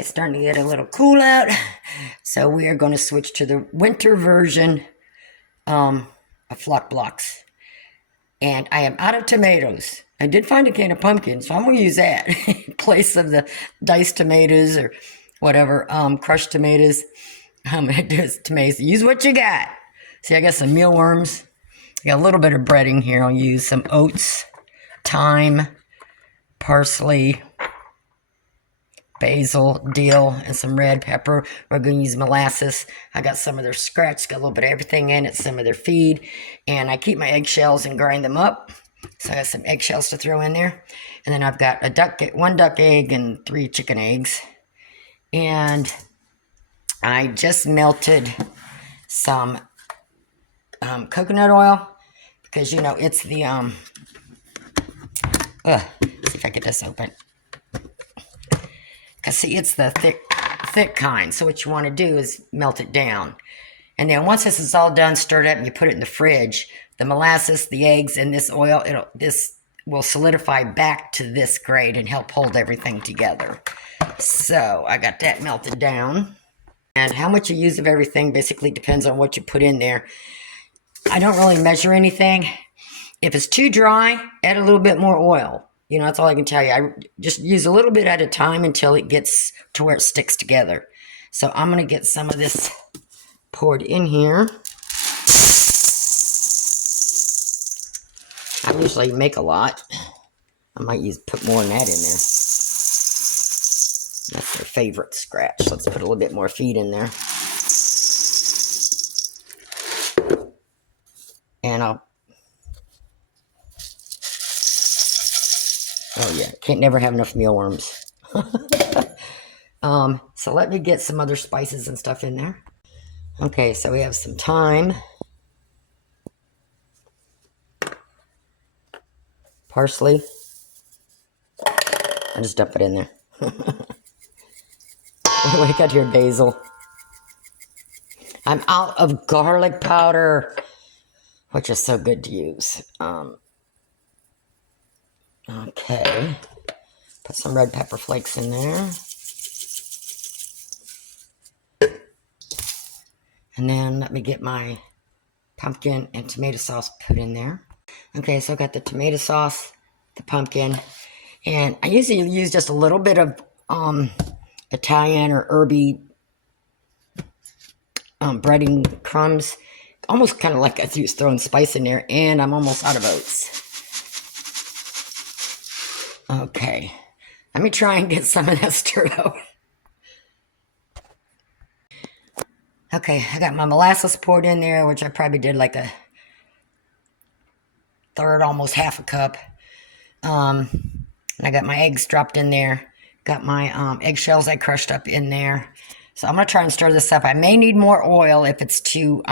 Okay, it's starting to get a little cool out, so we are going to switch to the winter version of Flock Blocks. And I am out of tomatoes. I did find a can of pumpkins, so I'm going to use that in place of the diced tomatoes or whatever, crushed tomatoes. I'm going to do tomatoes. Use what you got. See, I got some mealworms. I got a little bit of breading here. I'll use some oats, thyme, parsley, basil, dill, and some red pepper. We're going to use molasses. I got some of their scratch, got a little bit of everything in it, some of their feed. And I keep my eggshells and grind them up. So I got some eggshells to throw in there. And then I've got one duck egg and 3 chicken eggs. And I just melted some coconut oil because, you know, it's the, let's see if I get this open. Because, see, it's the thick kind. So what you want to do is melt it down. And then once this is all done, stirred up, and you put it in the fridge, the molasses, the eggs, and this oil, this will solidify back to this grade and help hold everything together. So I got that melted down. And how much you use of everything basically depends on what you put in there. I don't really measure anything. If it's too dry, add a little bit more oil. You know, that's all I can tell you. I just use a little bit at a time until it gets to where it sticks together. So I'm going to get some of this poured in here. I usually make a lot. I might put more than that in there. That's their favorite scratch. Let's put a little bit more feed in there. And oh yeah, can't never have enough mealworms. So let me get some other spices and stuff in there. Okay, so we have some thyme, parsley. I just dump it in there. What do we got here? Basil. I'm out of garlic powder, which is so good to use. Okay, put some red pepper flakes in there. And then let me get my pumpkin and tomato sauce put in there. Okay, so I got the tomato sauce, the pumpkin, and I usually use just a little bit of Italian or herby breading crumbs. Almost kind of like I was throwing spice in there, and I'm almost out of oats. Okay, let me try and get some of that stirred up. Okay, I got my molasses poured in there, which I probably did like a third, almost half a cup. And I got my eggs dropped in there. Got my eggshells I crushed up in there. So I'm gonna try and stir this up. I may need more oil if it's too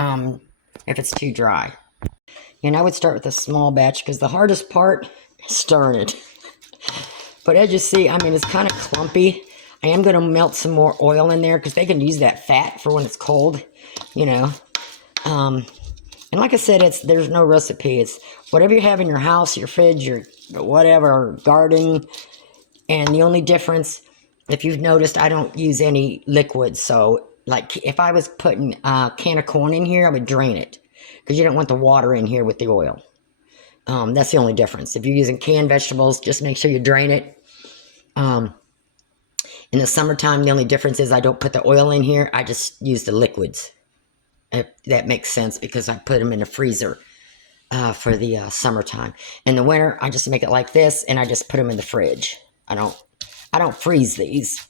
dry. And I would start with a small batch because the hardest part is stirring it. But as you see, I mean, it's kind of clumpy. I am going to melt some more oil in there because they can use that fat for when it's cold, you know. And like I said, there's no recipe. It's whatever you have in your house, your fridge, your whatever, garden. And the only difference, if you've noticed, I don't use any liquid. So, like, if I was putting a can of corn in here, I would drain it because you don't want the water in here with the oil. That's the only difference. If you're using canned vegetables, just make sure you drain it. In the summertime, the only difference is I don't put the oil in here. I just use the liquids. If that makes sense because I put them in the freezer for the summertime. In the winter, I just make it like this, and I just put them in the fridge. I don't freeze these,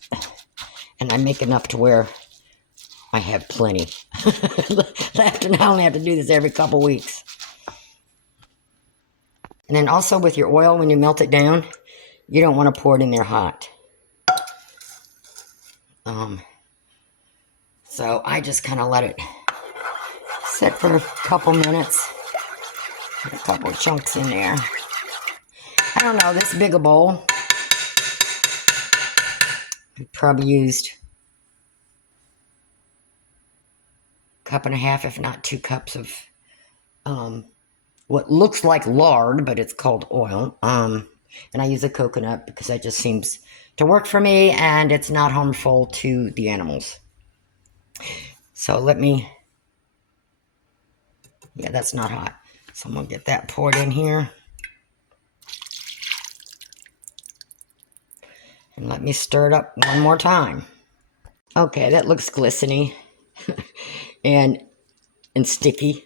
and I make enough to where I have plenty left, and I only have to do this every couple weeks. And then also with your oil, when you melt it down, you don't want to pour it in there hot. So I just kind of let it sit for a couple minutes. Put a couple of chunks in there. I don't know, this big a bowl, I probably used a cup and a half, if not 2 cups of what looks like lard, but it's called oil. And I use a coconut because that just seems to work for me, and it's not harmful to the animals. So let me, yeah, that's not hot. So I'm gonna get that poured in here. And let me stir it up one more time. Okay, that looks glistening and sticky.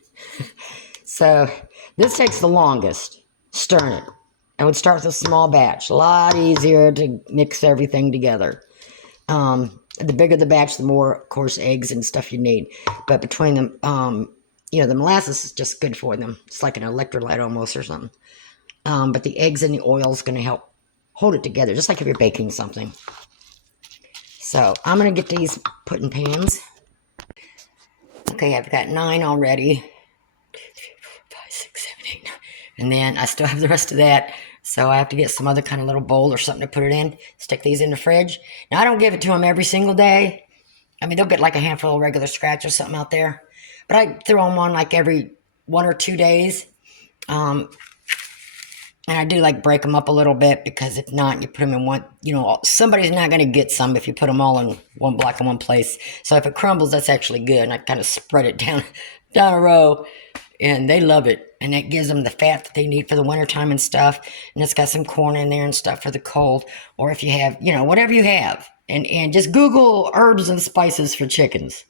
So this takes the longest, stirring it. I would start with a small batch. A lot easier to mix everything together. The bigger the batch, the more, of course, eggs and stuff you need. But between them, the molasses is just good for them. It's like an electrolyte almost or something. But the eggs and the oil is going to help hold it together, just like if you're baking something. So I'm going to get these put in pans. Okay, I've got 9 already. 2, 3, 4, 5, 6, 7, 8, 9. And then I still have the rest of that. So I have to get some other kind of little bowl or something to put it in. Stick these in the fridge. Now, I don't give it to them every single day. I mean, they'll get like a handful of regular scratch or something out there. But I throw them on like every 1 or 2 days. And I do like break them up a little bit, because if not, you put them in one, somebody's not going to get some if you put them all in one block in one place. So if it crumbles, that's actually good. And I kind of spread it down a row, and they love it. And that gives them the fat that they need for the wintertime and stuff. And it's got some corn in there and stuff for the cold. Or if you have, whatever you have. And just Google herbs and spices for chickens.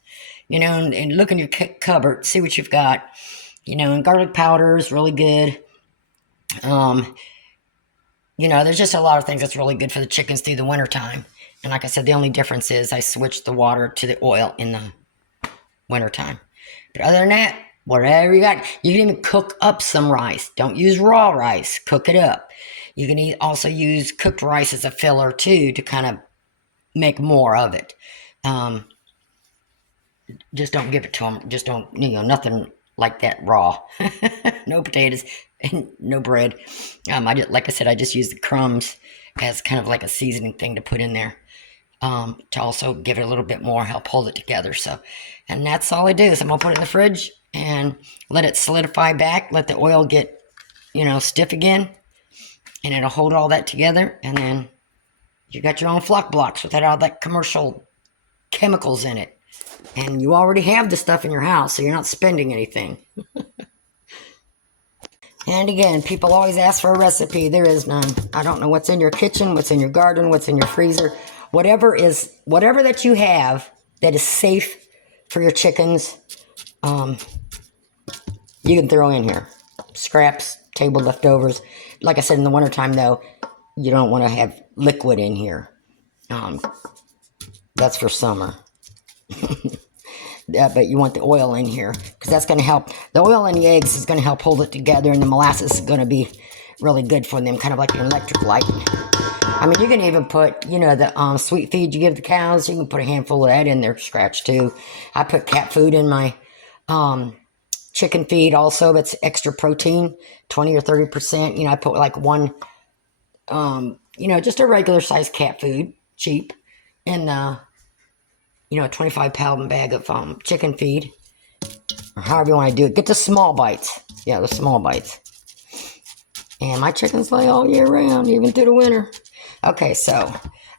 And look in your cupboard, see what you've got. And garlic powder is really good. There's just a lot of things that's really good for the chickens through the wintertime. And like I said, the only difference is I switch the water to the oil in the wintertime. But other than that, whatever you got, you can even cook up some rice. Don't use raw rice. Cook it up. You can also use cooked rice as a filler too, to kind of make more of it. Just don't give it to them. Just don't, nothing like that raw. No potatoes and no bread. Like I said, I just use the crumbs as kind of like a seasoning thing to put in there, to also give it a little bit more, help hold it together. So, and that's all I do. So I'm gonna put it in the fridge and let it solidify back. Let the oil get, stiff again, and it'll hold all that together. And then you got your own flock blocks without all that commercial chemicals in it. And you already have the stuff in your house, so you're not spending anything. And again, people always ask for a recipe. There is none. I don't know what's in your kitchen, what's in your garden, what's in your freezer. Whatever that you have that is safe for your chickens, you can throw in here. Scraps, table leftovers. Like I said, in the wintertime, though, you don't want to have liquid in here. That's for summer. But you want the oil in here, because that's going to help. The oil in the eggs is going to help hold it together, and the molasses is going to be really good for them, kind of like an electric light. I mean, you can even put, the sweet feed you give the cows, you can put a handful of that in their scratch too. I put cat food in my chicken feed also. That's extra protein, 20 or 30%. I put like one, just a regular size cat food, cheap, and a 25-pound bag of chicken feed, or however you want to do it. Get the small bites. Yeah, the small bites. And my chickens lay all year round, even through the winter. Okay, so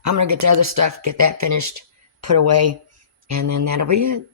I'm going to get the other stuff, get that finished, put away, and then that'll be it.